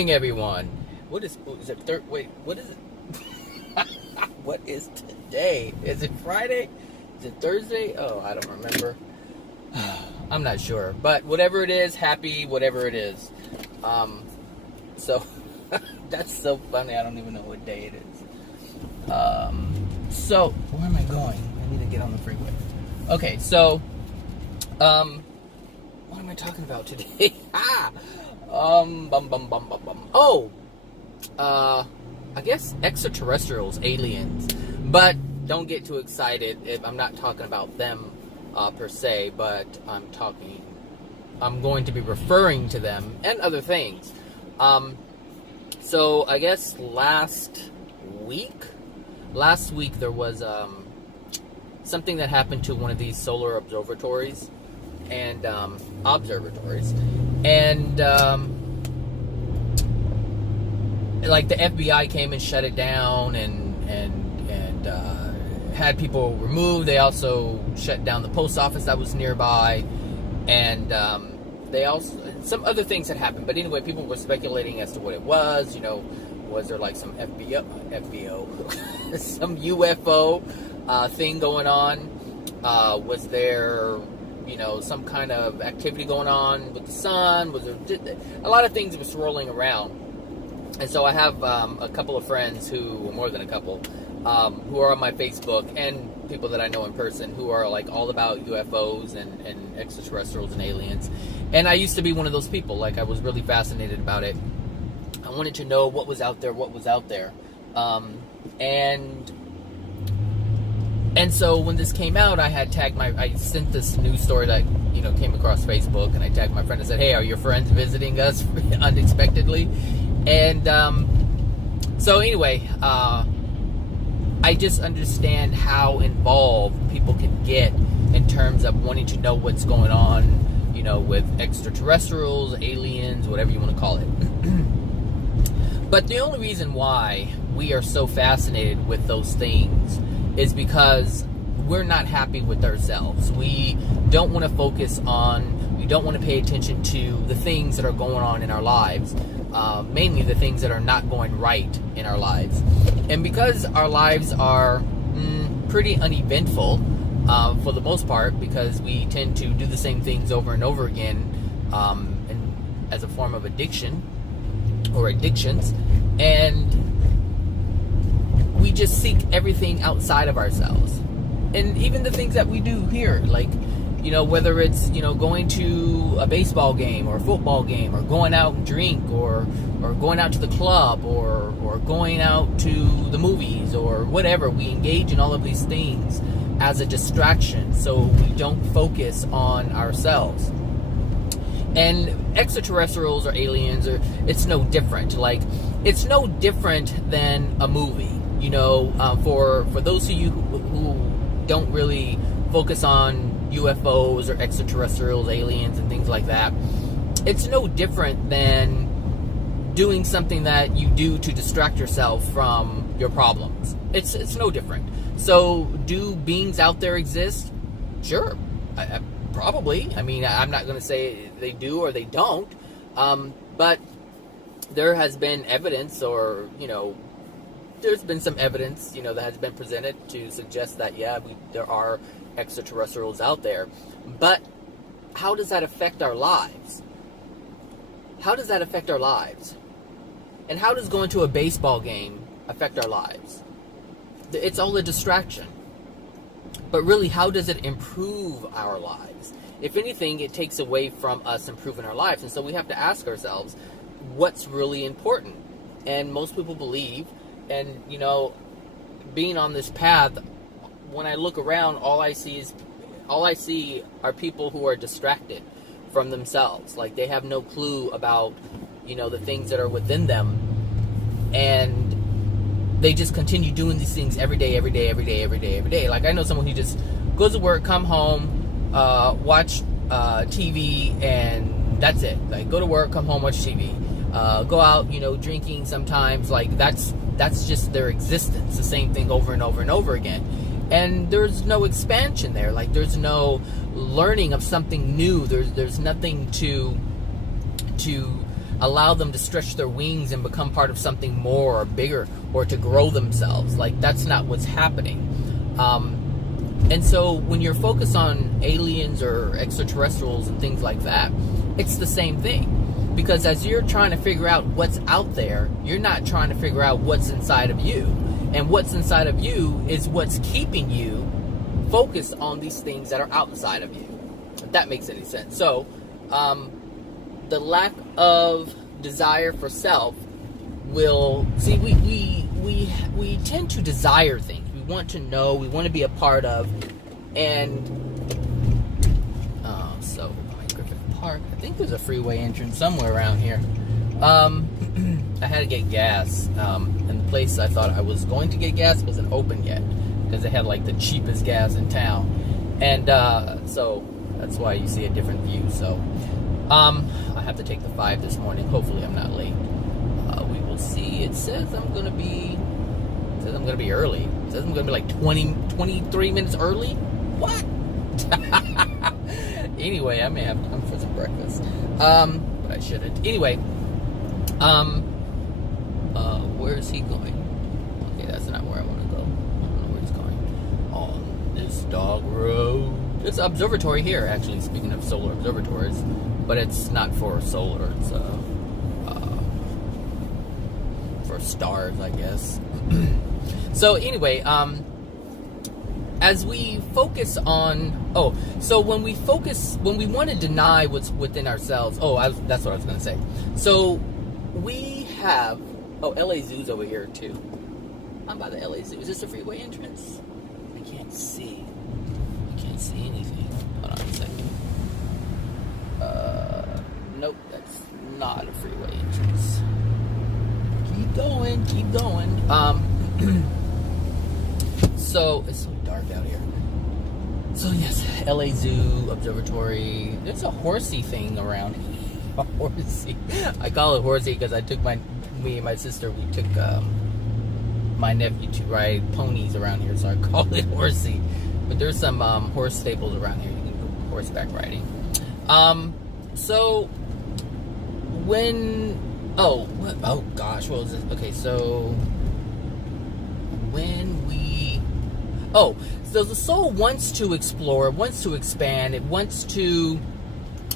morning, everyone. What is it? Wait, what is it? What is today? Is it Friday? Is it Thursday? Oh, I don't remember. I'm not sure. But whatever it is, happy whatever it is. So, that's so funny. I don't even know what day it is. So, where am I going? I need to get on the freeway. Okay, so, what am I talking about today? Oh, I guess extraterrestrials, aliens. But don't get too excited. I'm not talking about them per se, but I'm going to be referring to them and other things. So I guess last week there was something that happened to one of these solar observatories and observatories, and like the FBI came and shut it down and had people removed. They also shut down the post office that was nearby, and they also, some other things had happened. But anyway, people were speculating as to what it was. You know, was there like some FBO, some UFO thing going on? Was there, you know, some kind of activity going on with the sun? Was there a lot of things were swirling around? And so I have a couple of friends who, more than a couple, who are on my Facebook, and people that I know in person who are like all about UFOs and extraterrestrials and aliens. And I used to be one of those people. Like, I was really fascinated about it. I wanted to know what was out there, and so when this came out, I sent this news story that, you know, came across Facebook, and I tagged my friend and said, "Hey, are your friends visiting us unexpectedly?" And so anyway, I just understand how involved people can get in terms of wanting to know what's going on, you know, with extraterrestrials, aliens, whatever you want to call it. But the only reason why we are so fascinated with those things is because we're not happy with ourselves. We don't want to we don't want to pay attention to the things that are going on in our lives, mainly the things that are not going right in our lives. And because our lives are pretty uneventful, for the most part, because we tend to do the same things over and over again, and as a form of addiction or addictions, and we just seek everything outside of ourselves. And even the things that we do here, like, you know, whether it's, you know, going to a baseball game or a football game, or going out and drink, or going out to the club, or going out to the movies, or whatever, we engage in all of these things as a distraction so we don't focus on ourselves. And extraterrestrials or aliens, it's no different. Like, it's no different than a movie. You know, for those of you who don't really focus on UFOs or extraterrestrials, aliens, and things like that, it's no different than doing something that you do to distract yourself from your problems. It's no different. So, do beings out there exist? Sure, probably. I mean, I'm not going to say they do or they don't, but there has been evidence, or, you know, there's been some evidence, you know, that has been presented to suggest that, yeah, there are extraterrestrials out there. But how does that affect our lives? How does that affect our lives? And how does going to a baseball game affect our lives? It's all a distraction. But really, how does it improve our lives? If anything, it takes away from us improving our lives. And so we have to ask ourselves, what's really important? And most people believe, and, you know, being on this path, when I look around, all I see are people who are distracted from themselves. Like, they have no clue about, you know, the things that are within them, and they just continue doing these things every day. Like, I know someone who just goes to work, come home, watch TV, and that's it. Like, go to work, come home, watch TV. Go out, you know, drinking sometimes. Like, that's just their existence. The same thing over and over and over again. And there's no expansion there. Like, there's no learning of something new. There's nothing to allow them to stretch their wings and become part of something more or bigger, or to grow themselves. Like, that's not what's happening. And so when you're focused on aliens or extraterrestrials and things like that, it's the same thing. Because as you're trying to figure out what's out there, you're not trying to figure out what's inside of you. And what's inside of you is what's keeping you focused on these things that are outside of you. If that makes any sense. So, the lack of desire for self will... See, we tend to desire things. We want to know, we want to be a part of, and... so, Griffith Park. I think there's a freeway entrance somewhere around here. I had to get gas, and the place I thought I was going to get gas wasn't open yet, because they had like the cheapest gas in town, and so that's why you see a different view. So I have to take the 5 this morning. Hopefully I'm not late. We will see. It says I'm gonna be early. It says I'm gonna be like 23 minutes early. What? Anyway, I may have time for some breakfast, but I shouldn't. Anyway, where is he going? Okay, that's not where I want to go. I don't know where he's going. On this dog road. There's an observatory here, actually, speaking of solar observatories, but it's not for solar. It's for stars, I guess. So anyway, as we focus on... so when we want to deny what's within ourselves... that's what I was going to say. So we have... LA Zoo's over here, too. I'm by the LA Zoo. Is this a freeway entrance? I can't see. I can't see anything. Hold on a second. Nope, that's not a freeway entrance. Keep going, keep going. So, it's so dark out here. So, yes, LA Zoo, observatory. There's a horsey thing around here. A horsey. I call it horsey because I took me and my sister, we took my nephew to ride ponies around here, so I call it horsey. But there's some horse stables around here. You can go horseback riding. So when... Oh gosh, what was this? Okay, so when we... so the soul wants to explore, it wants to expand, it wants to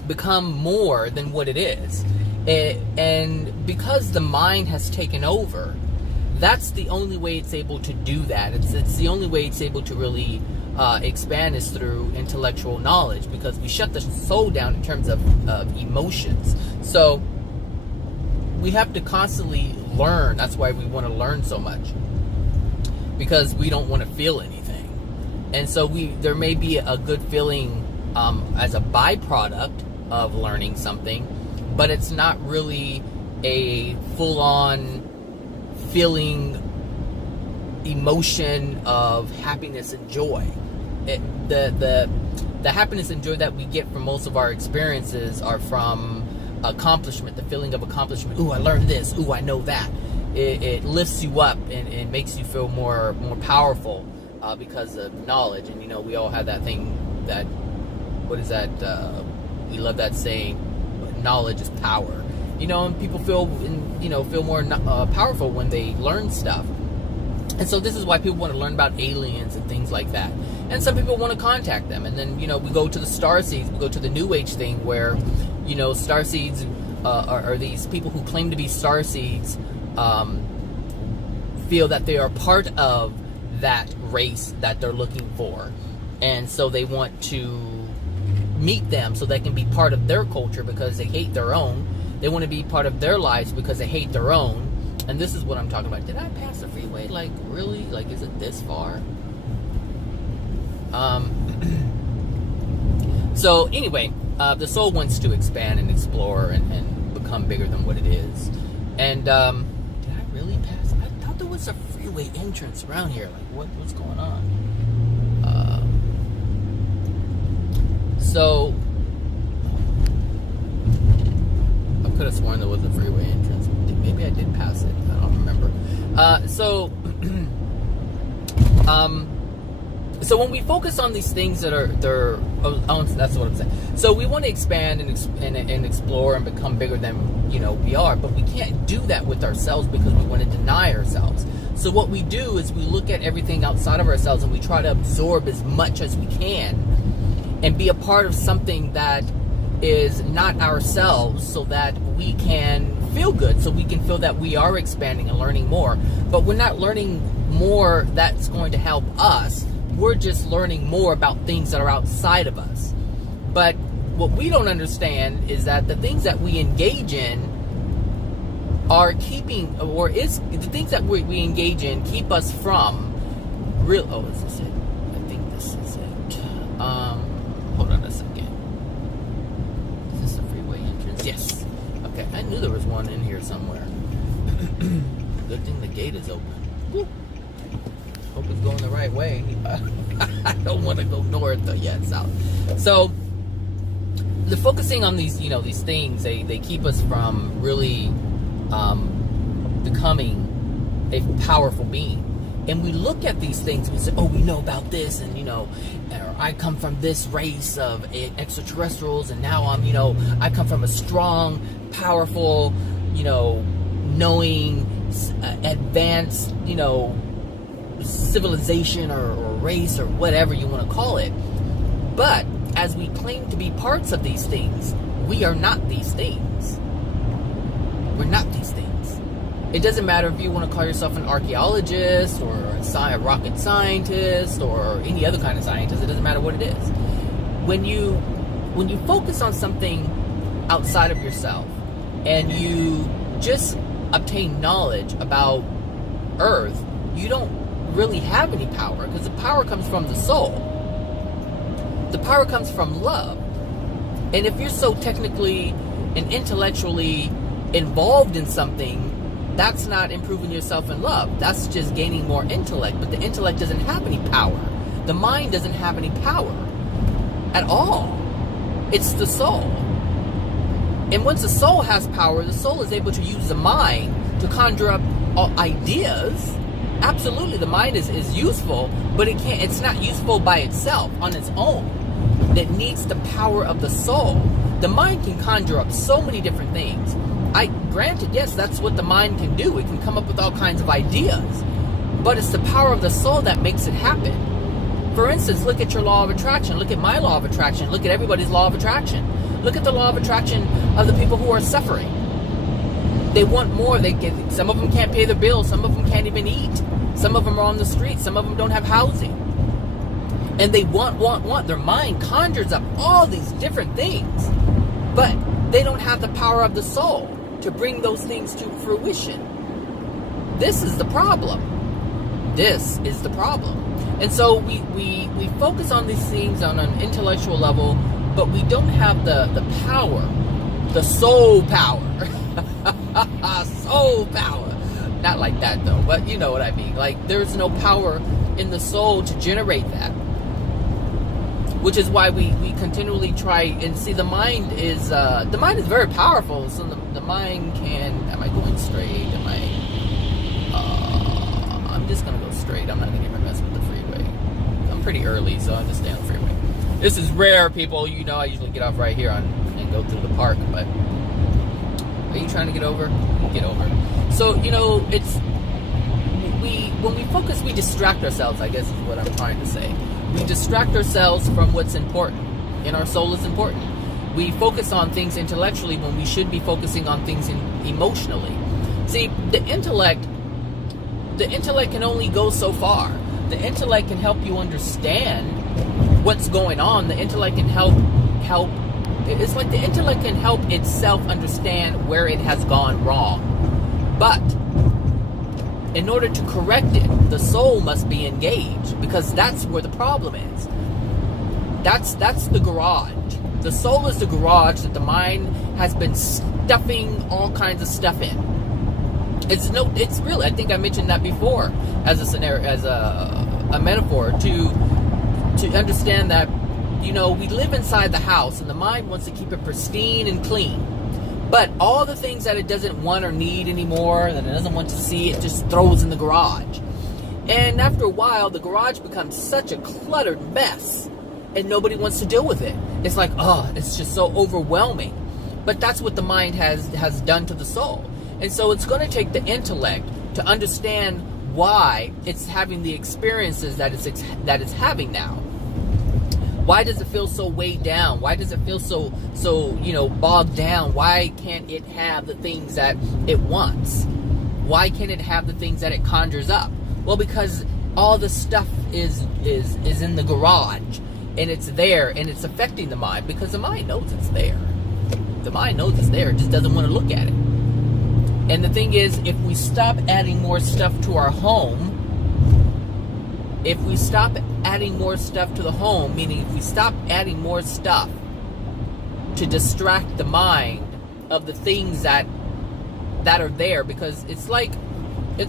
become more than what it is. And because the mind has taken over, that's the only way it's able to do that. It's the only way it's able to really expand is through intellectual knowledge, because we shut the soul down in terms of emotions. So we have to constantly learn. That's why we want to learn so much, because we don't want to feel anything. And so there may be a good feeling as a byproduct of learning something, but it's not really a full-on feeling emotion of happiness and joy. The happiness and joy that we get from most of our experiences are from accomplishment, the feeling of accomplishment. Ooh, I learned this. Ooh, I know that. It lifts you up and it makes you feel more powerful because of knowledge. And we all have that thing that, what is that? We love that saying, knowledge is power. And people feel more powerful when they learn stuff. And so this is why people want to learn about aliens and things like that. And some people want to contact them. And then, we go to the starseeds. We go to the New Age thing where, starseeds are these people who claim to be starseeds, feel that they are part of that race that they're looking for. And so they want to meet them so they can be part of their culture because they hate their own. They want to be part of their lives because they hate their own. And this is what I'm talking about. Did I pass the freeway? Like, really? Like, is it this far? So, anyway, the soul wants to expand and explore and become bigger than what it is. And, did I really pass? I thought there was a freeway entrance around here. Like, what's going on? So, I could have sworn there was a freeway entrance. Maybe I did pass it. I don't remember. So when we focus on these things that's what I'm saying. So we want to expand and explore and become bigger than we are, but we can't do that with ourselves because we want to deny ourselves. So what we do is we look at everything outside of ourselves and we try to absorb as much as we can and be a part of something that is not ourselves, so that we can feel good, so we can feel that we are expanding and learning more. But we're not learning more that's going to help us. We're just learning more about things that are outside of us. But what we don't understand is that the things that we engage in are the things that we engage in keep us from real. Oh, is this it? I think this is it. Hold on a second. Is this the freeway entrance? Yes. Okay, I knew there was one in here somewhere. Good thing the gate is open. Woo. Hope it's going the right way. I don't want to go north or south. So the focusing on these, these things, they keep us from really becoming a powerful being. And we look at these things, we say, oh, we know about this, and I come from this race of extraterrestrials, and now I come from a strong, powerful, knowing, advanced, civilization or race or whatever you want to call it. But as we claim to be parts of these things, we are not these things. We're not these things. It doesn't matter if you want to call yourself an archaeologist or a rocket scientist or any other kind of scientist. It doesn't matter what it is. When you focus on something outside of yourself and you just obtain knowledge about Earth, you don't really have any power, because the power comes from the soul. The power comes from love. And if you're so technically and intellectually involved in something, that's not improving yourself in love. That's just gaining more intellect. But the intellect doesn't have any power. The mind doesn't have any power at all. It's the soul. And once the soul has power, the soul is able to use the mind to conjure up ideas. Absolutely, the mind is useful, but it's not useful by itself on its own. It needs the power of the soul. The mind can conjure up so many different things. Granted, yes, that's what the mind can do. It can come up with all kinds of ideas. But it's the power of the soul that makes it happen. For instance, look at your law of attraction. Look at my law of attraction. Look at everybody's law of attraction. Look at the law of attraction of the people who are suffering. They want more. Some of them can't pay their bills. Some of them can't even eat. Some of them are on the streets. Some of them don't have housing. And they want. Their mind conjures up all these different things. But they don't have the power of the soul to bring those things to fruition. This is the problem. This is the problem. And so we focus on these things on an intellectual level, but we don't have the power, the soul power. Soul power. Not like that though, but you know what I mean. Like, there's no power in the soul to generate that. Which is why we continually try and see the mind is very powerful. So the mind can. Am I going straight? I'm just gonna go straight. I'm not gonna even mess with the freeway. I'm pretty early, so I'm just stay on the freeway. This is rare, people. I usually get off right here and go through the park. But are you trying to get over? Get over. So it's when we focus, we distract ourselves. I guess is what I'm trying to say. We distract ourselves from what's important, and our soul is important. We focus on things intellectually when we should be focusing on things emotionally. See, the intellect can only go so far. The intellect can help you understand what's going on. The intellect can help. It's like the intellect can help itself understand where it has gone wrong. But in order to correct it, the soul must be engaged, because that's where the problem is. That's the garage. The soul is the garage that the mind has been stuffing all kinds of stuff in. It's really, I think I mentioned that before as a scenario, as a metaphor to understand that, we live inside the house and the mind wants to keep it pristine and clean. But all the things that it doesn't want or need anymore, that it doesn't want to see, it just throws in the garage. And after a while, the garage becomes such a cluttered mess, and nobody wants to deal with it. It's like, oh, it's just so overwhelming. But that's what the mind has done to the soul. And so it's going to take the intellect to understand why it's having the experiences that it's having now. Why does it feel so weighed down? Why does it feel so bogged down? Why can't it have the things that it wants? Why can't it have the things that it conjures up? Well, because all the stuff is in the garage, and it's there, and it's affecting the mind, because the mind knows it's there. The mind knows it's there, it just doesn't want to look at it. And the thing is, if we stop adding more stuff to our home, if we stop adding more stuff to the home, meaning if we stop adding more stuff to distract the mind of the things that are there, because it's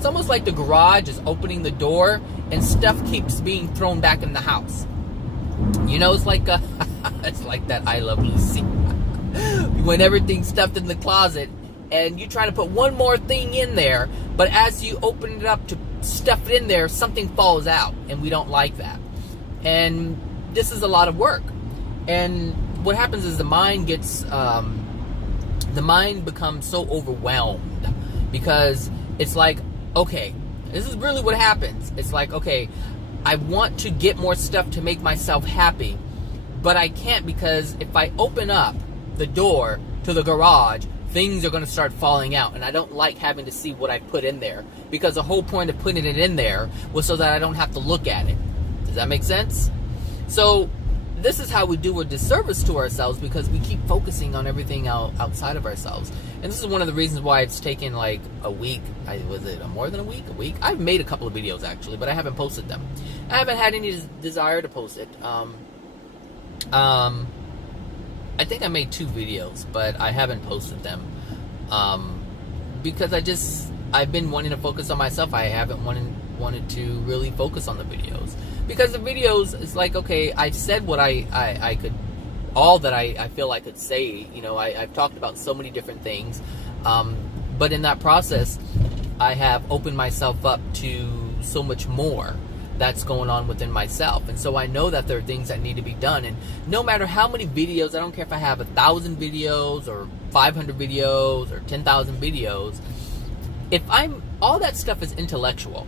almost like the garage is opening the door and stuff keeps being thrown back in the house. It's like it's like that I Love Lucy. When everything's stuffed in the closet and you try to put one more thing in there, but as you open it up to stuff it in there, something falls out, and we don't like that. And this is a lot of work. And what happens is the mind becomes so overwhelmed, because it's like, okay, this is really what happens. It's like, okay, I want to get more stuff to make myself happy, but I can't, because if I open up the door to the garage, things are going to start falling out, and I don't like having to see what I put in there, because the whole point of putting it in there was so that I don't have to look at it. Does that make sense? So this is how we do a disservice to ourselves, because we keep focusing on everything outside of ourselves. And this is one of the reasons why it's taken like a week. Was it more than a week? A week? I've made a couple of videos actually, but I haven't posted them. I haven't had any desire to post it. I think I made 2 videos, but I haven't posted them. Because I've been wanting to focus on myself. I haven't wanted to really focus on the videos. Because the videos, it's like, okay, I've said what I could, all that I feel I could say. I've talked about so many different things. But in that process, I have opened myself up to so much more that's going on within myself. And so I know that there are things that need to be done. And no matter how many videos, I don't care if I have 1,000 videos or 500 videos or 10,000 videos, all that stuff is intellectual.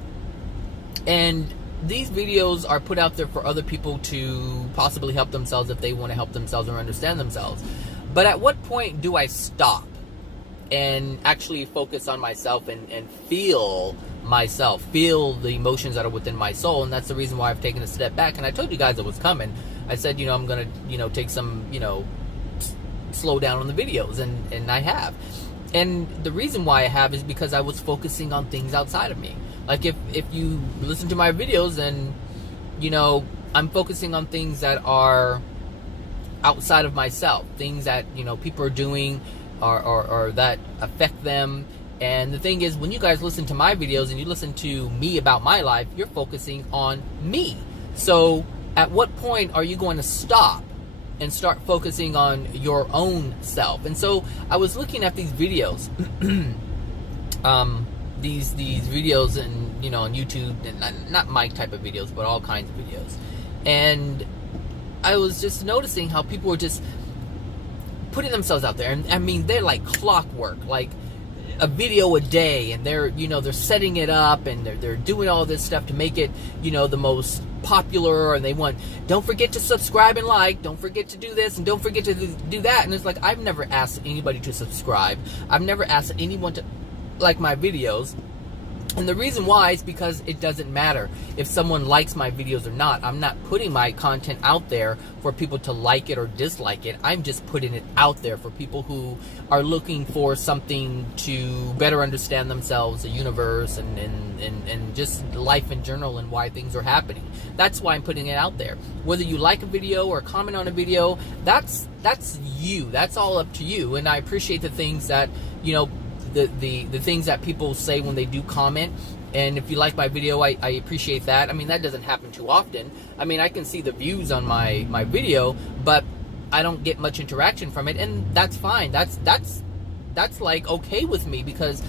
And these videos are put out there for other people to possibly help themselves if they want to help themselves or understand themselves. But at what point do I stop and actually focus on myself and feel myself, feel the emotions that are within my soul? And that's the reason why I've taken a step back. And I told you guys it was coming. I said, I'm going to, take some, slow down on the videos. And I have. And the reason why I have is because I was focusing on things outside of me. Like if you listen to my videos, and, I'm focusing on things that are outside of myself, things that, people are doing or that affect them. And the thing is, when you guys listen to my videos and you listen to me about my life, you're focusing on me. So at what point are you going to stop and start focusing on your own self? And so I was looking at these videos, these videos and on YouTube, and not my type of videos, but all kinds of videos. And I was just noticing how people were just putting themselves out there. And I mean, they're like clockwork, like a video a day, and they're setting it up, and they're doing all this stuff to make it the most popular. And they want, don't forget to subscribe and like, don't forget to do this, and don't forget to do that. And it's like, I've never asked anybody to subscribe. I've never asked anyone to like my videos. And the reason why is because it doesn't matter if someone likes my videos or not. I'm not putting my content out there for people to like it or dislike it. I'm just putting it out there for people who are looking for something to better understand themselves, the universe, and just life in general, and why things are happening. That's why I'm putting it out there. Whether you like a video or comment on a video, that's you. That's all up to you. And I appreciate the things that, the things that people say when they do comment. And if you like my video, I appreciate that. I mean, that doesn't happen too often. I mean, I can see the views on my video, but I don't get much interaction from it, and that's fine. That's like okay with me, because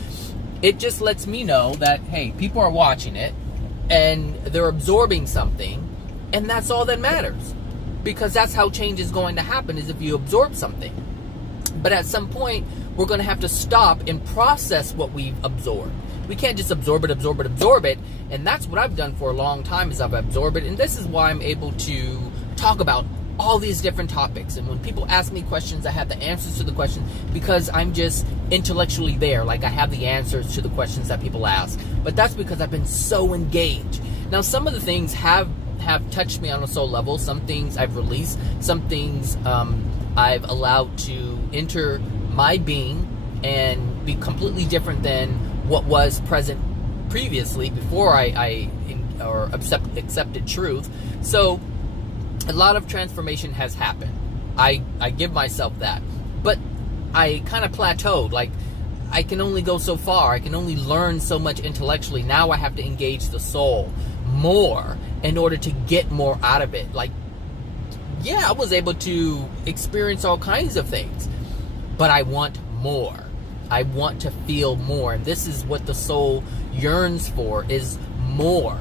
it just lets me know that, hey, people are watching it, and they're absorbing something, and that's all that matters, because that's how change is going to happen, is if you absorb something. But at some point, we're going to have to stop and process what we've absorbed. We can't just absorb it, and that's what I've done for a long time, is I've absorbed it, and this is why I'm able to talk about all these different topics. And when people ask me questions, I have the answers to the questions, because I'm just intellectually there. Like, I have the answers to the questions that people ask. But that's because I've been so engaged. Now, some of the things have touched me on a soul level. Some things I've released. Some things I've allowed to enter my being and be completely different than what was present previously, before I accepted truth. So a lot of transformation has happened. I give myself that. But I kind of plateaued. Like, I can only go so far. I can only learn so much intellectually. Now I have to engage the soul more in order to get more out of it. Like, yeah, I was able to experience all kinds of things, but I want more. I want to feel more. And this is what the soul yearns for, is more.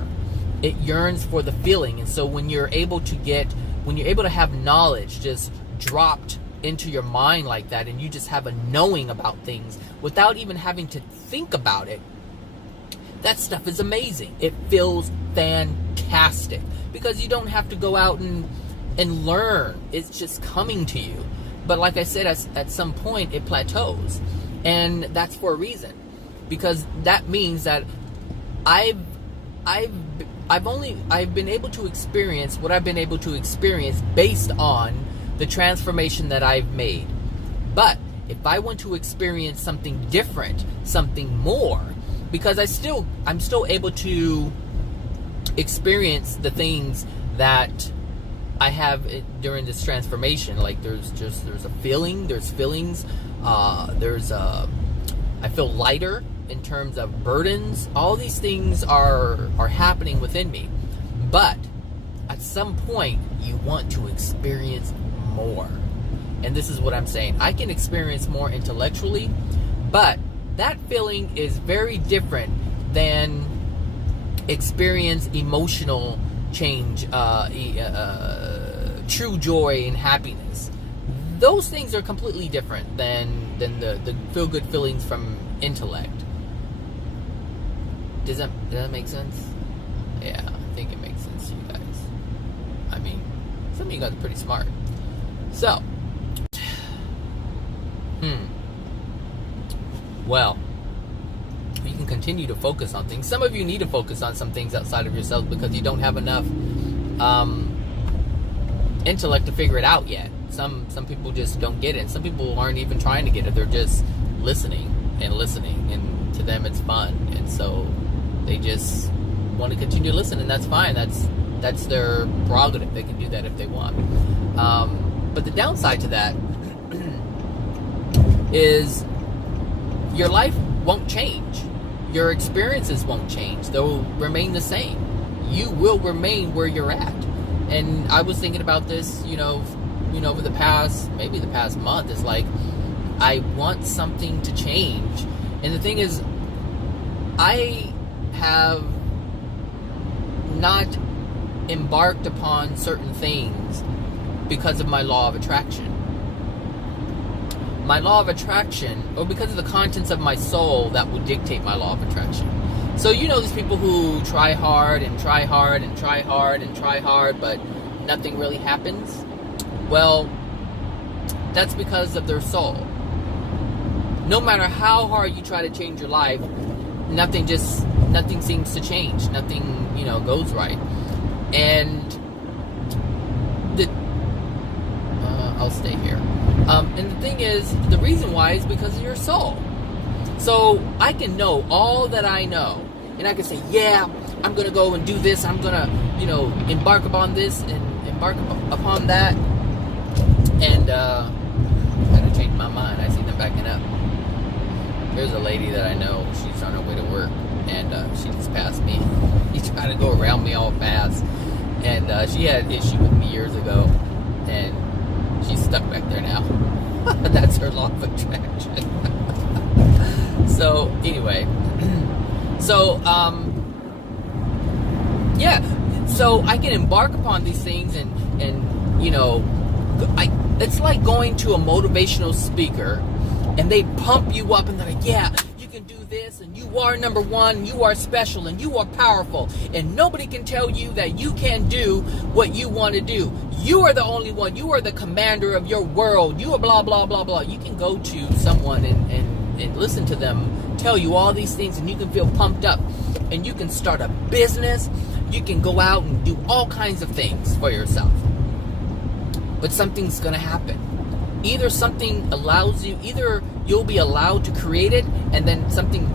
It yearns for the feeling. And so when you're able to have knowledge just dropped into your mind like that, and you just have a knowing about things without even having to think about it, that stuff is amazing. It feels fantastic, because you don't have to go out and learn. It's just coming to you. But like I said, at some point it plateaus, and that's for a reason, because that means that I've been able to experience what I've been able to experience based on the transformation that I've made. But if I want to experience something different, something more, because I'm still able to experience the things that I have during this transformation. Like, there's a feeling, there's feelings, I feel lighter in terms of burdens. All these things are happening within me. But at some point, you want to experience more. And this is what I'm saying. I can experience more intellectually, but that feeling is very different than experience emotional change, true joy and happiness. Those things are completely different than the feel-good feelings from intellect. Does that make sense? Yeah, I think it makes sense to you guys. I mean, some of you guys are pretty smart. So, well, you can continue to focus on things. Some of you need to focus on some things outside of yourself because you don't have enough intellect to figure it out yet. Some people just don't get it. Some people aren't even trying to get it. They're just listening, and to them it's fun, and so they just want to continue to listen, and that's fine. That's their prerogative. They can do that if they want. But the downside to that is your life won't change. Your experiences won't change. They'll remain the same. You will remain where you're at. And I was thinking about this, over the past month. It's like, I want something to change. And the thing is, I have not embarked upon certain things because of my law of attraction. My law of attraction, or because of the contents of my soul that would dictate my law of attraction. So these people who try hard and try hard and try hard and try hard, but nothing really happens. Well, that's because of their soul. No matter how hard you try to change your life, nothing seems to change. Nothing, goes right. And I'll stay here. And the thing is, the reason why is because of your soul. So I can know all that I know, and I can say, yeah, I'm going to go and do this. I'm going to, embark upon this and embark upon that. And I gotta change my mind. I see them backing up. There's a lady that I know. She's on her way to work, and she just passed me. She's trying to go around me all fast, and she had an issue with me years ago, and she's stuck back there now. That's her law of attraction. So anyway, Yeah, so I can embark upon these things, and you know, it's like going to a motivational speaker, and they pump you up, and they're like, yeah, you can do this, and you are number one, you are special, and you are powerful, and nobody can tell you that you can't do what you want to do. You are the only one. You are the commander of your world. You are blah, blah, blah, blah. You can go to someone and listen to them tell you all these things, and you can feel pumped up, and you can start a business. You can go out and do all kinds of things for yourself. But something's going to happen. Either something allows you, either you'll be allowed to create it, and then something,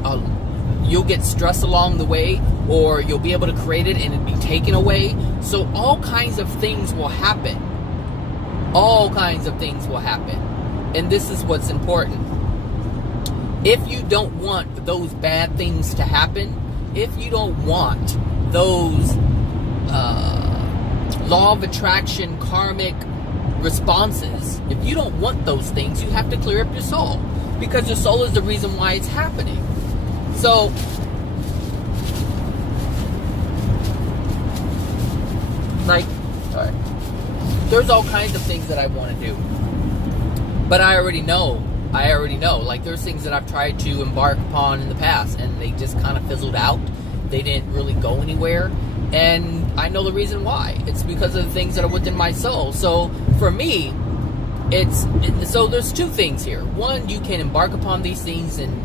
you'll get stressed along the way, or you'll be able to create it and it'll be taken away. So all kinds of things will happen. All kinds of things will happen. And this is what's important. If you don't want those bad things to happen, if you don't want those law of attraction, karmic responses, if you don't want those things, you have to clear up your soul, because your soul is the reason why it's happening. So like, sorry, there's all kinds of things that I want to do, but I already know, like there's things that I've tried to embark upon in the past, and they just kind of fizzled out. They didn't really go anywhere, and I know the reason why. It's because of the things that are within my soul. So for me, so there's two things here. One, you can embark upon these things and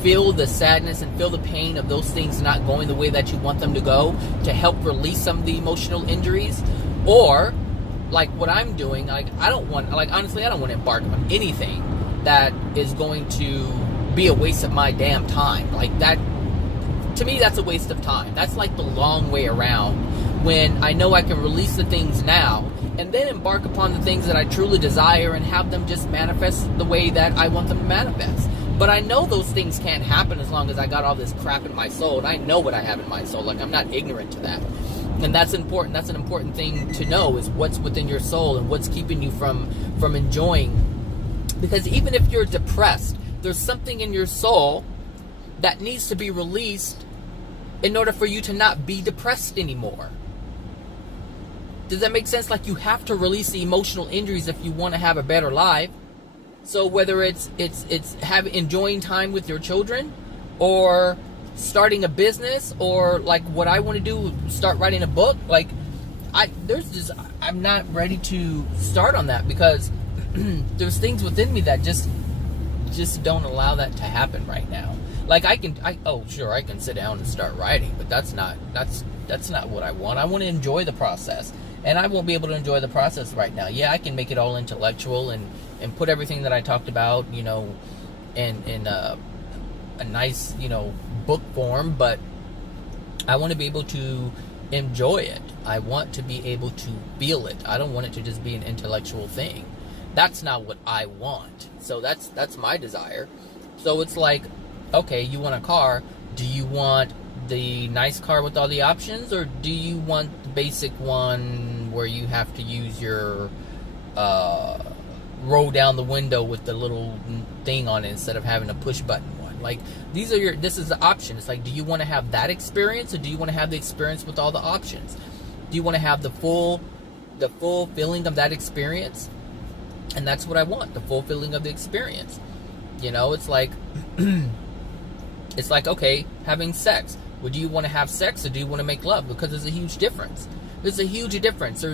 feel the sadness and feel the pain of those things not going the way that you want them to go, to help release some of the emotional injuries. Or like what I'm doing, like honestly, I don't want to embark on anything that is going to be a waste of my damn time. Like that, to me, that's a waste of time. That's like the long way around, when I know I can release the things now and then embark upon the things that I truly desire and have them just manifest the way that I want them to manifest. But I know those things can't happen as long as I got all this crap in my soul, and I know what I have in my soul. Like, I'm not ignorant to that. And that's important. That's an important thing to know, is what's within your soul and what's keeping you from enjoying. Because even if you're depressed, there's something in your soul that needs to be released in order for you to not be depressed anymore. Does that make sense? Like, you have to release the emotional injuries if you want to have a better life. So whether it's enjoying time with your children, or starting a business, or like what I want to do, start writing a book, like I'm not ready to start on that, because there's things within me that just don't allow that to happen right now. Like I can sit down and start writing, but that's not what I want. I want to enjoy the process, and I won't be able to enjoy the process right now. Yeah, I can make it all intellectual and put everything that I talked about, in a nice, book form, but I want to be able to enjoy it. I want to be able to feel it. I don't want it to just be an intellectual thing. That's not what I want. So that's my desire. So it's like, okay, you want a car. Do you want the nice car with all the options, or do you want the basic one where you have to use your roll down the window with the little thing on it instead of having a push button one? Like, this is the option. It's like, do you want to have that experience, or do you want to have the experience with all the options? Do you want to have the full feeling of that experience? And that's what I want, the full feeling of the experience. It's like it's like, okay, having sex. Well, do you want to have sex, or do you want to make love? Because there's a huge difference. There's a huge difference.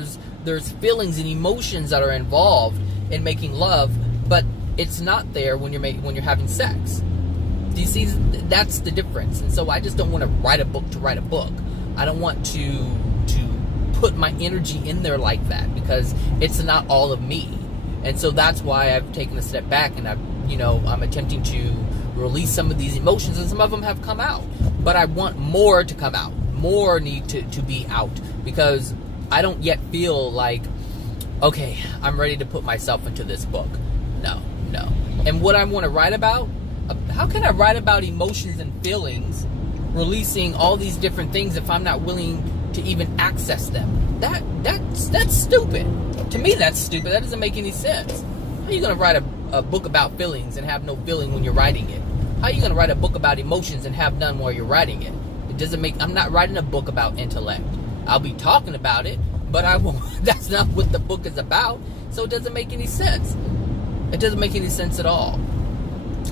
There's feelings and emotions that are involved in making love, but it's not there when you're having sex. Do you see? That's the difference. And so I just don't want to write a book to write a book. I don't want to put my energy in there like that, because it's not all of me. And so that's why I've taken a step back, and I'm attempting to release some of these emotions, and some of them have come out. But I want more to come out. More need to be out, because I don't yet feel like, okay, I'm ready to put myself into this book. No. And what I want to write about, how can I write about emotions and feelings, releasing all these different things, if I'm not willing to even access them? That's stupid. To me, that's stupid. That doesn't make any sense. How are you going to write a book about feelings and have no feeling when you're writing it? How are you going to write a book about emotions and have none while you're writing it? I'm not writing a book about intellect. I'll be talking about it, but I won't. That's not what the book is about. So it doesn't make any sense. It doesn't make any sense at all.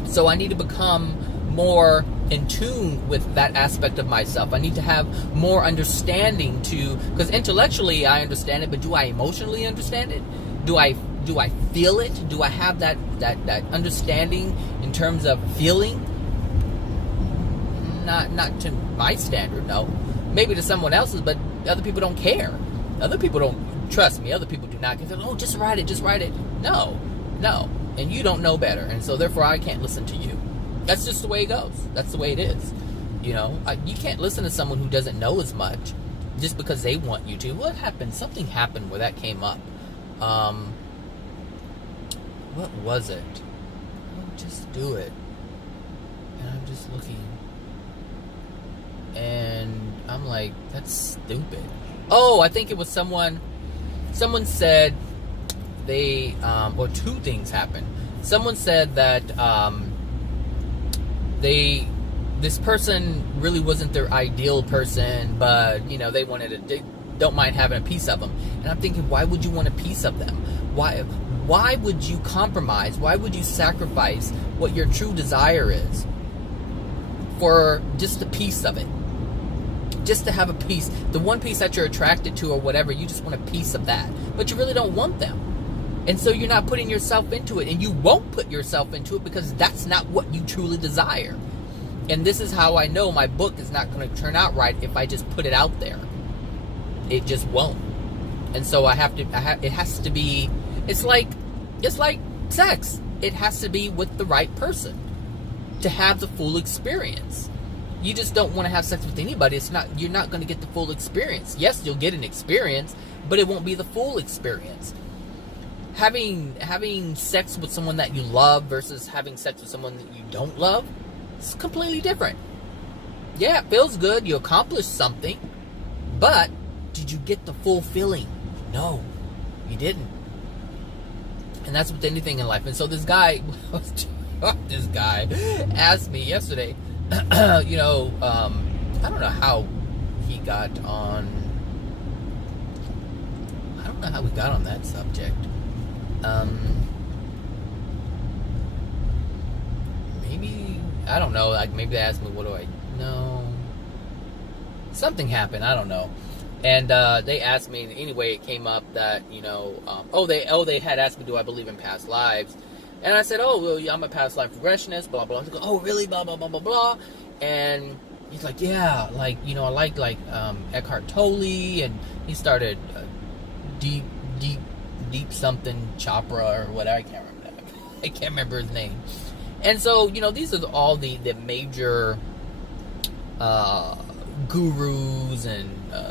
So I need to become more in tune with that aspect of myself. I need to have more understanding because intellectually I understand it, but do I emotionally understand it? Do I feel it? Do I have that understanding in terms of feeling? Not to my standard, no. Maybe to someone else's, but other people don't care. Other people don't trust me. Other people do not care. Oh, just write it. No. And you don't know better, and so therefore I can't listen to you. That's just the way it goes. That's the way it is. You can't listen to someone who doesn't know as much just because they want you to. What happened? Something happened where that came up. What was it? Oh, just do it. And I'm just looking. And I'm like, that's stupid. Oh, I think it was someone said or two things happened. Someone said that this person really wasn't their ideal person, but they don't mind having a piece of them. And I'm thinking, why would you want a piece of them? Why would you compromise? Why would you sacrifice what your true desire is for just a piece of it? Just to have a piece, the one piece that you're attracted to or whatever, you just want a piece of that, but you really don't want them. And so you're not putting yourself into it, and you won't put yourself into it because that's not what you truly desire. And this is how I know my book is not going to turn out right if I just put it out there. It just won't. And so it has to be, it's like sex. It has to be with the right person to have the full experience. You just don't want to have sex with anybody. You're not going to get the full experience. Yes, you'll get an experience, but it won't be the full experience. Having sex with someone that you love versus having sex with someone that you don't love, it's completely different. Yeah, it feels good. You accomplished something, but did you get the full feeling? No, you didn't. And that's with anything in life. And so this guy asked me yesterday, I don't know how he got on. I don't know how we got on that subject. Maybe, I don't know, like maybe they asked me, what do I know? Something happened, I don't know. And they asked me, anyway, it came up that, they had asked me, do I believe in past lives? And I said, oh, well, I'm a past life regressionist, blah, blah, blah. Oh, really, blah, blah, blah, blah, blah. And he's like, yeah, like, I like Eckhart Tolle, and he started deep something Chopra or whatever. I can't remember his name. And so, these are all the major gurus and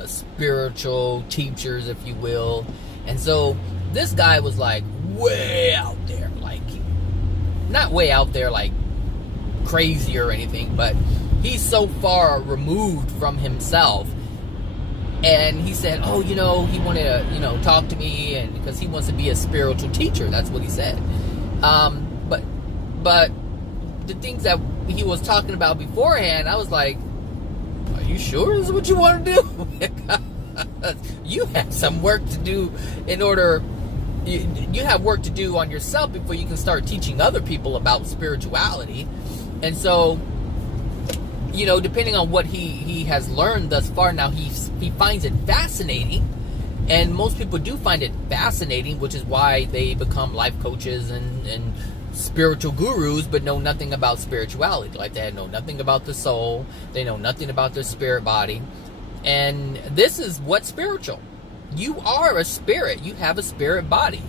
spiritual teachers, if you will. And so this guy was like way out there, like not way out there like crazy or anything, but he's so far removed from himself. And he said, oh, he wanted to, talk to me, and because he wants to be a spiritual teacher. That's what he said. But the things that he was talking about beforehand, I was like, are you sure this is what you want to do? You have some work to do in order, you have work to do on yourself before you can start teaching other people about spirituality. And so, depending on what he has learned thus far, now he finds it fascinating, and most people do find it fascinating, which is why they become life coaches and spiritual gurus, but know nothing about spirituality. Like, they know nothing about the soul, they know nothing about their spirit body. And this is what's spiritual. You are a spirit, you have a spirit body,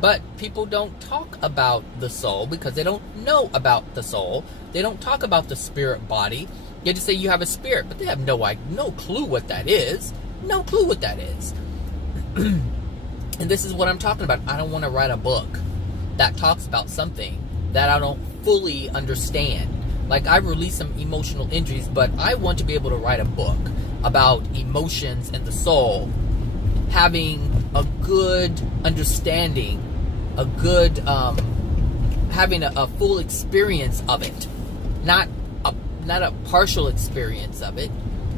but people don't talk about the soul because they don't know about the soul. They don't talk about the spirit body. They just say you have a spirit, but they have no clue what that is. No clue what that is. And this is what I'm talking about. I don't want to write a book that talks about something that I don't fully understand. Like, I released some emotional injuries, but I want to be able to write a book about emotions and the soul, having a good understanding, a good, having a full experience of it, not a partial experience of it.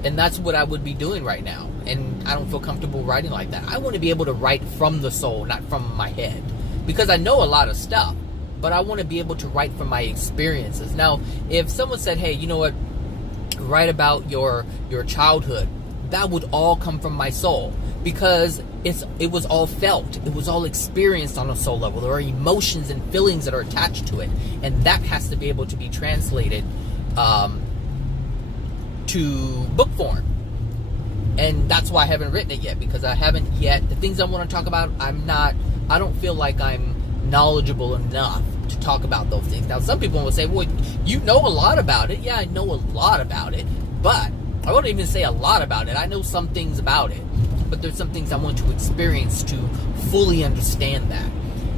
And that's what I would be doing right now. And I don't feel comfortable writing like that. I want to be able to write from the soul, not from my head. Because I know a lot of stuff, but I want to be able to write from my experiences. Now, if someone said, hey, you know what, write about your childhood, that would all come from my soul. Because it was all felt. It was all experienced on a soul level. There are emotions and feelings that are attached to it. And that has to be able to be translated to book form. And that's why I haven't written it yet, because I haven't yet. The things I want to talk about, I don't feel like I'm knowledgeable enough to talk about those things. Now, some people will say, well, you know a lot about it. Yeah, I know a lot about it, but I won't even say a lot about it. I know some things about it, but there's some things I want to experience to fully understand that.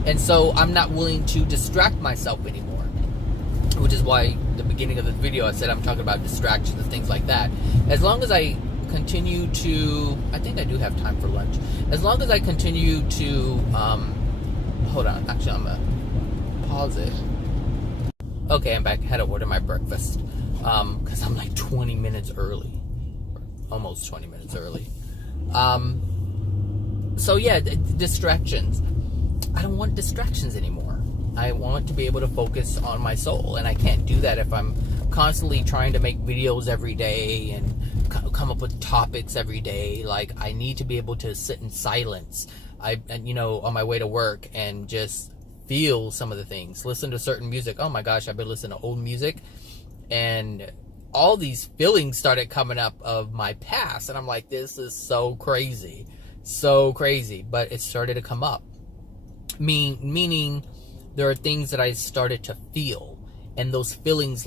And so I'm not willing to distract myself anymore, which is why the beginning of the video I said I'm talking about distractions and things like that. As long as I continue to, I think I do have time for lunch. As long as I continue to, hold on, actually I'm gonna pause it. Okay, I'm back. Had to order my breakfast, because I'm like 20 minutes early, almost 20 minutes early. So yeah, distractions. I don't want distractions anymore. I want to be able to focus on my soul, and I can't do that if I'm constantly trying to make videos every day and come up with topics every day. Like, I need to be able to sit in silence, on my way to work, and just feel some of the things, listen to certain music. Oh my gosh, I've been listening to old music, and all these feelings started coming up of my past, and I'm like, this is so crazy, but it started to come up. Meaning there are things that I started to feel, and those feelings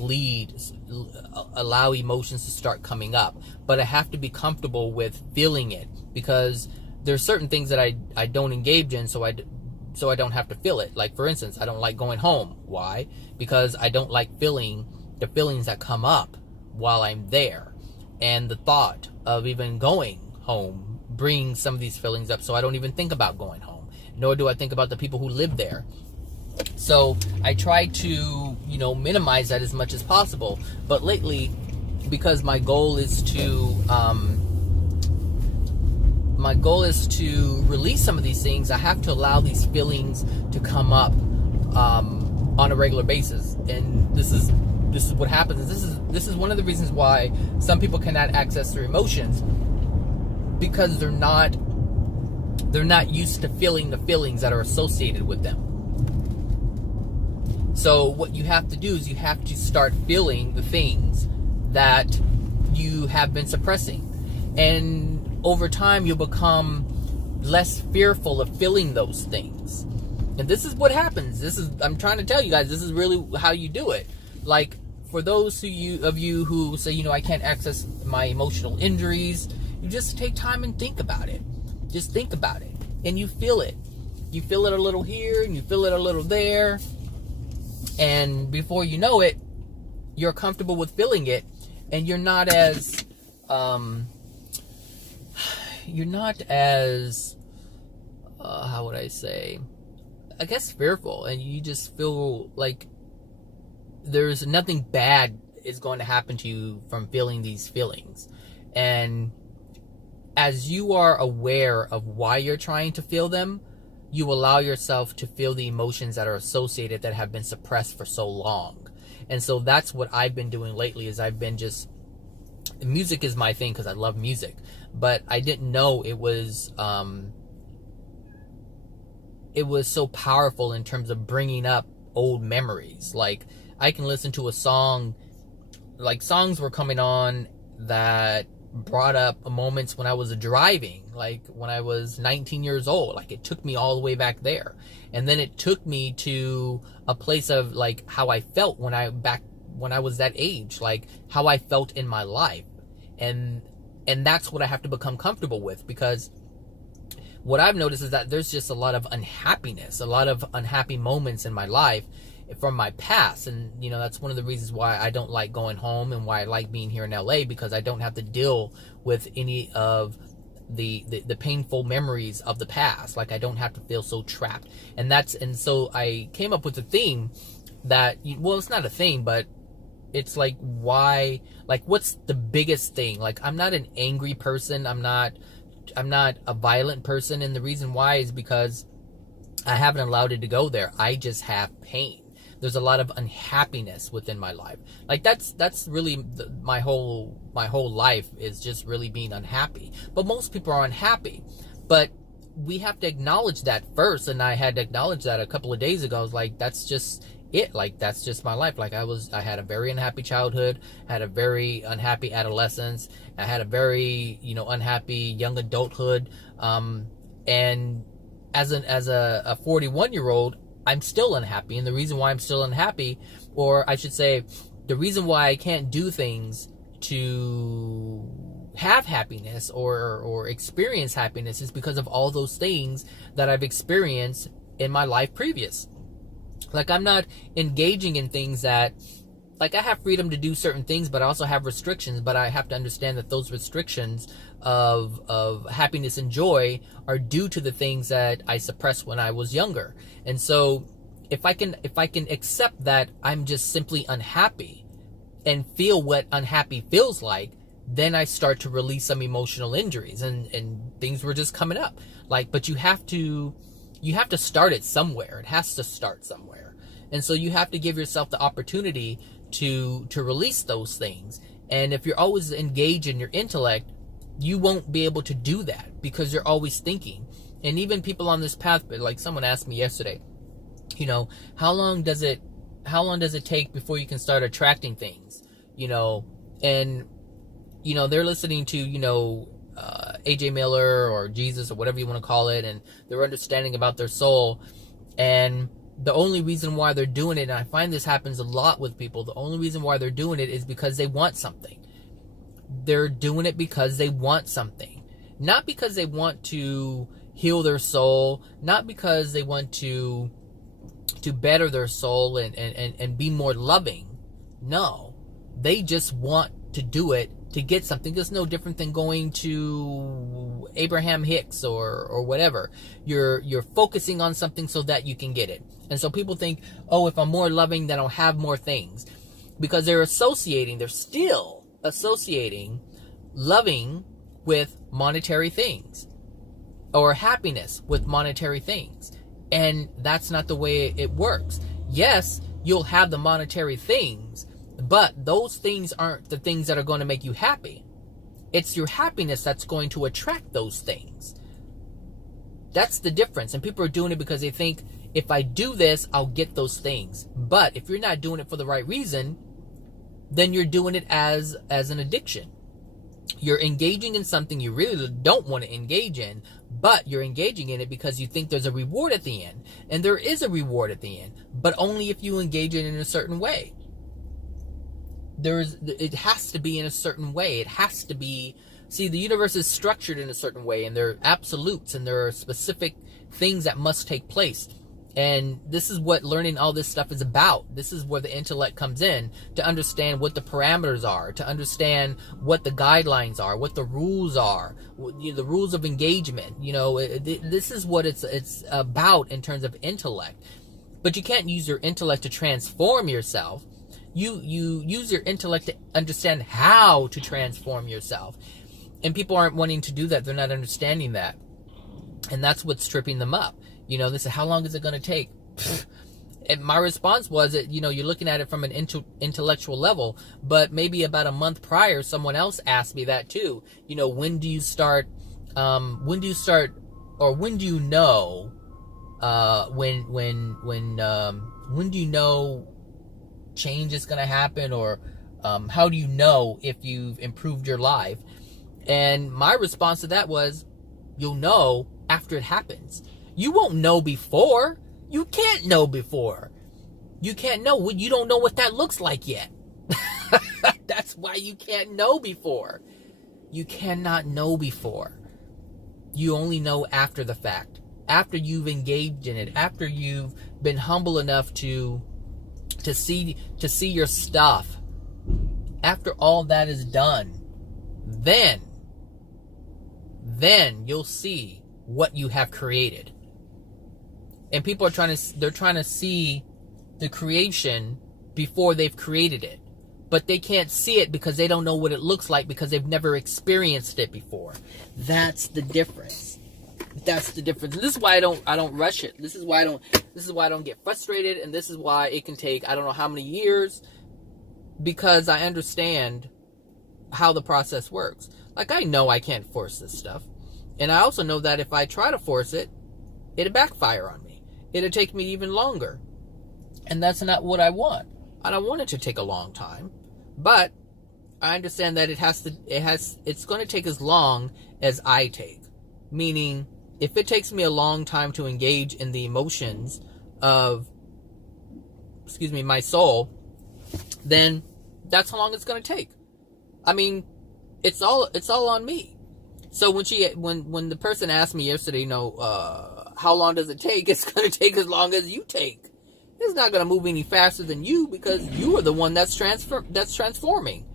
allow emotions to start coming up. But I have to be comfortable with feeling it, because there's certain things that I don't engage in, so I don't have to feel it. Like, for instance, I don't like going home. Why? Because I don't like feeling the feelings that come up while I'm there. And the thought of even going home brings some of these feelings up, so I don't even think about going home. Nor do I think about the people who live there. So I try to, minimize that as much as possible. But lately, because my goal is to release some of these things, I have to allow these feelings to come up on a regular basis. And this is what happens. This is one of the reasons why some people cannot access their emotions, because they're not used to feeling the feelings that are associated with them. So what you have to do is you have to start feeling the things that you have been suppressing. And over time, you'll become less fearful of feeling those things. And this is what happens. I'm trying to tell you guys, this is really how you do it. Like, for those of you who say, I can't access my emotional injuries, you just take time and think about it. Just think about it. And you feel it. You feel it a little here, and you feel it a little there. And before you know it, you're comfortable with feeling it, and you're not as how would I say, I guess fearful, and you just feel like there's nothing bad is going to happen to you from feeling these feelings. And as you are aware of why you're trying to feel them, you allow yourself to feel the emotions that are associated, that have been suppressed for so long. And so that's what I've been doing lately, is I've been music is my thing, because I love music, but I didn't know it was so powerful in terms of bringing up old memories. Like, I can listen to a song, like songs were coming on that brought up moments when I was driving, like when I was 19 years old. Like, it took me all the way back there, and then it took me to a place of like how I felt when I was that age, like how I felt in my life. And that's what I have to become comfortable with, because what I've noticed is that there's just a lot of unhappiness, a lot of unhappy moments in my life from my past. And that's one of the reasons why I don't like going home, and why I like being here in LA, because I don't have to deal with any of the painful memories of the past. Like, I don't have to feel so trapped. And so I came up with a theme that, well, it's not a theme, but it's like, why, like, what's the biggest thing? Like, I'm not an angry person. I'm not a violent person. And the reason why is because I haven't allowed it to go there. I just have pain. There's a lot of unhappiness within my life. Like, that's really my whole life is just really being unhappy. But most people are unhappy. But we have to acknowledge that first. And I had to acknowledge that a couple of days ago. I was like, that's just it. Like, that's just my life. Like, I had a very unhappy childhood, had a very unhappy adolescence. I had a very, unhappy young adulthood. And as a 41-year-old, I'm still unhappy. And the reason why I'm still unhappy, or I should say, the reason why I can't do things to have happiness or experience happiness is because of all those things that I've experienced in my life previous. Like, I'm not engaging in things that, like, I have freedom to do certain things, but I also have restrictions. But I have to understand that those restrictions of happiness and joy are due to the things that I suppressed when I was younger. And so if I can accept that I'm just simply unhappy and feel what unhappy feels like, then I start to release some emotional injuries, and things were just coming up. Like, but you have to start it somewhere. It has to start somewhere. And so you have to give yourself the opportunity to release those things. And if you're always engaged in your intellect, you won't be able to do that because you're always thinking. And even people on this path, like someone asked me yesterday, how long does it take before you can start attracting things? And they're listening to, AJ Miller or Jesus or whatever you want to call it, and they're understanding about their soul. And the only reason why they're doing it, and I find this happens a lot with people, the only reason why they're doing it is because they want something. They're doing it because they want something. Not because they want to heal their soul, not because they want to better their soul and be more loving. No. They just want to do it to get something. It's no different than going to Abraham Hicks or whatever. You're focusing on something so that you can get it. And so people think, oh, if I'm more loving, then I'll have more things. Because they're still associating loving with monetary things, or happiness with monetary things. And that's not the way it works. Yes, you'll have the monetary things, but those things aren't the things that are going to make you happy. It's your happiness that's going to attract those things. That's the difference. And people are doing it because they think, if I do this, I'll get those things. But if you're not doing it for the right reason, then you're doing it as an addiction. You're engaging in something you really don't want to engage in, but you're engaging in it because you think there's a reward at the end. And there is a reward at the end, but only if you engage in it in a certain way. It has to be in a certain way. It has to be, see, the universe is structured in a certain way, and there are absolutes, and there are specific things that must take place. And this is what learning all this stuff is about. This is where the intellect comes in, to understand what the parameters are, to understand what the guidelines are, what the rules are, the rules of engagement. This is what it's about in terms of intellect. But you can't use your intellect to transform yourself. You use your intellect to understand how to transform yourself. And people aren't wanting to do that. They're not understanding that. And that's what's tripping them up. They say, how long is it going to take? And my response was that, you're looking at it from an intellectual level, but maybe about a month prior, someone else asked me that too. When do you know, when do you know change is going to happen, or how do you know if you've improved your life? And my response to that was, you'll know after it happens. You won't know before. You can't know before. You can't know. You don't know what that looks like yet. That's why you can't know before. You cannot know before. You only know after the fact. After you've engaged in it. After you've been humble enough to see your stuff. After all that is done, then you'll see what you have created. And people are trying to see the creation before they've created it. but they can't see it because they don't know what it looks like because they've never experienced it before. That's the difference. That's the difference. And this is why I don't rush it. This is why I don't get frustrated, and this is why it can take I don't know how many years, because I understand how the process works. Like, I know I can't force this stuff, and I also know that if I try to force it, it'll backfire on me. It'll take me even longer, and that's not what I want. I don't want it to take a long time, but I understand that it's going to take as long as I take. Meaning, if it takes me a long time to engage in the emotions of, my soul, then that's how long it's going to take. I mean, it's all on me. So when the person asked me yesterday, how long does it take? It's going to take as long as you take. It's not going to move any faster than you, because you are the one that's transforming.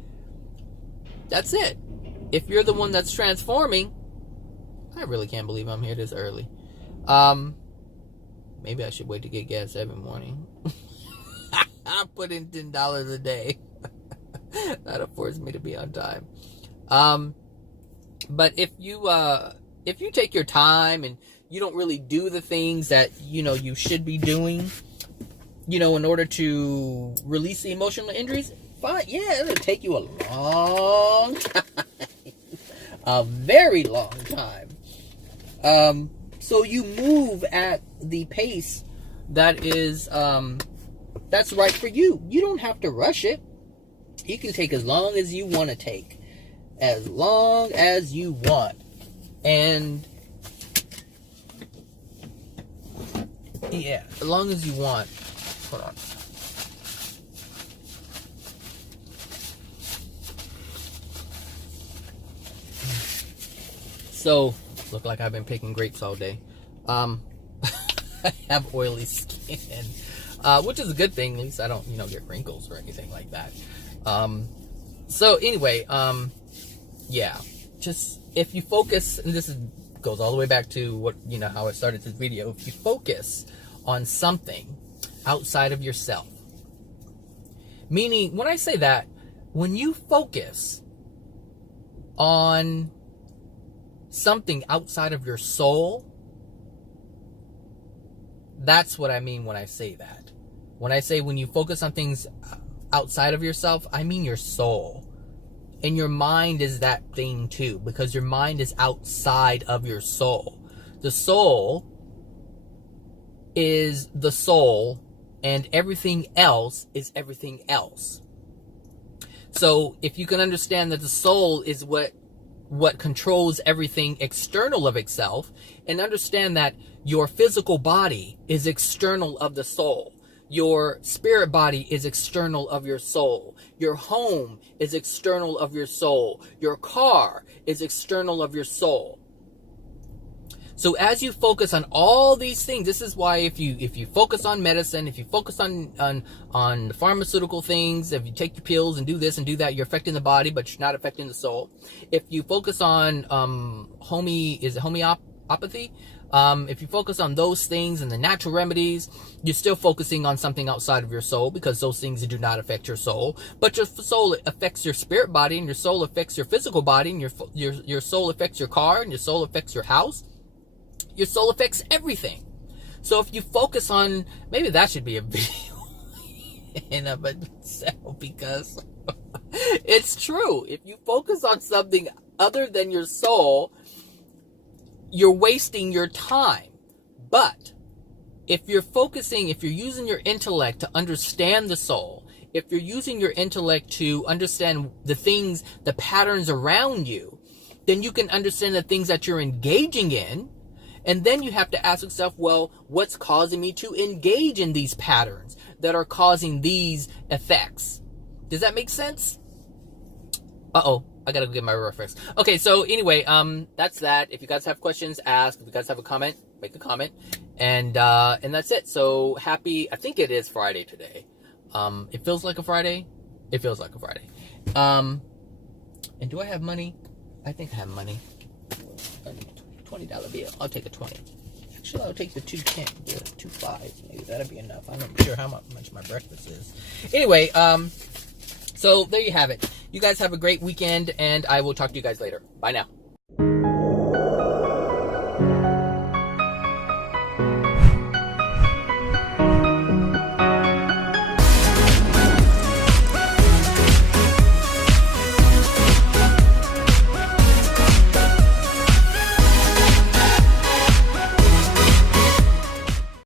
That's it. If you're the one that's transforming, I really can't believe I'm here this early. Maybe I should wait to get gas every morning. I put in $10 a day. That'll force me to be on time. But if you take your time and you don't really do the things that you should be doing, in order to release the emotional injuries, fine. Yeah, it'll take you a long time. A very long time. So you move at the pace that is that's right for you. You don't have to rush it. You can take as long as you want to take. As long as you want. And yeah, as long as you want. Hold on. So, look like I've been picking grapes all day. I have oily skin, which is a good thing. At least I don't, get wrinkles or anything like that. So anyway, yeah, just if you focus, and this goes all the way back to what, how I started this video. If you focus on something outside of yourself, meaning when I say that, when you focus on something outside of your soul, that's what I mean when I say that. When I say when you focus on things outside of yourself, I mean your soul. And your mind is that thing too, because your mind is outside of your soul. The soul is the soul, and everything else is everything else. So if you can understand that the soul is what controls everything external of itself, and understand that your physical body is external of the soul. Your spirit body is external of your soul. Your home is external of your soul. Your car is external of your soul. So as you focus on all these things, this is why if you focus on medicine, if you focus on the pharmaceutical things, if you take your pills and do this and do that, you're affecting the body, but you're not affecting the soul. If you focus on homeopathy, if you focus on those things and the natural remedies, you're still focusing on something outside of your soul, because those things do not affect your soul. But your soul affects your spirit body, and your soul affects your physical body, and your soul affects your car, and your soul affects your house. Your soul affects everything. So if you focus on, maybe that should be a video in of itself, because it's true. If you focus on something other than your soul, you're wasting your time. But if you're using your intellect to understand the soul, if you're using your intellect to understand the things, the patterns around you, then you can understand the things that you're engaging in. And then you have to ask yourself, well, what's causing me to engage in these patterns that are causing these effects? Does that make sense? Uh-oh, I gotta go get my reference. Okay, so anyway, that's that. If you guys have questions, ask. If you guys have a comment, make a comment. And that's it. So happy, I think it is Friday today. It feels like a Friday. It feels like a Friday. And do I have money? I think I have money. $20 bill. I'll take a 20. Actually, I'll take the 210, the 25. Maybe that'll be enough. I'm not sure how much my breakfast is. Anyway, so So there you have it. You guys have a great weekend, and I will talk to you guys later. Bye now.